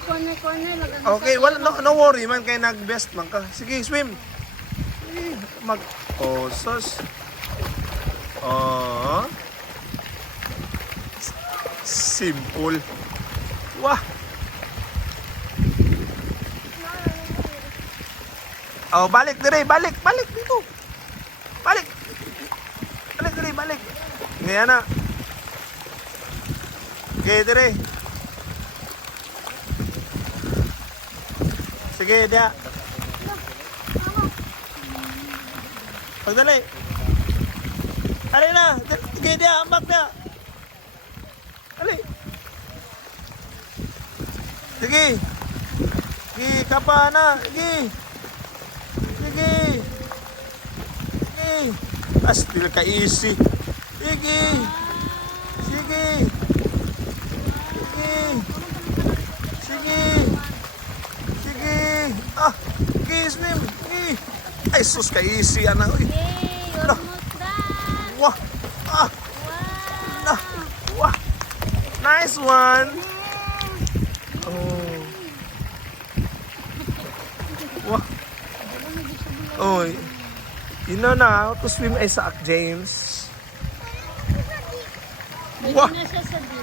Corner. Okay, wala, no worry man, kay nag-best man ka. Sige, swim. Sige, oh, sus. Oh. Simple. Wah. Oh, balik dire, balik dito. Balik dire, balik. Ngayon na. Okay, dire. Sige, dia. Pagdali. Ali na. Sige, dia. Ambak dia. Ali. Sige. Sige, kapa na. Sige. Sige. Sige. Still ka easy. Sige. Sige. Sige. Sige. Sige. Ah, sige, swim. Sige. Ay, sus ka easy, anak. Yay, almost done. Wah. Ah. Nah. Wah. Nice one. Oh. Wah. Oh. You know na how to swim, Isaac James. Pwede Wah. na siya sa beach.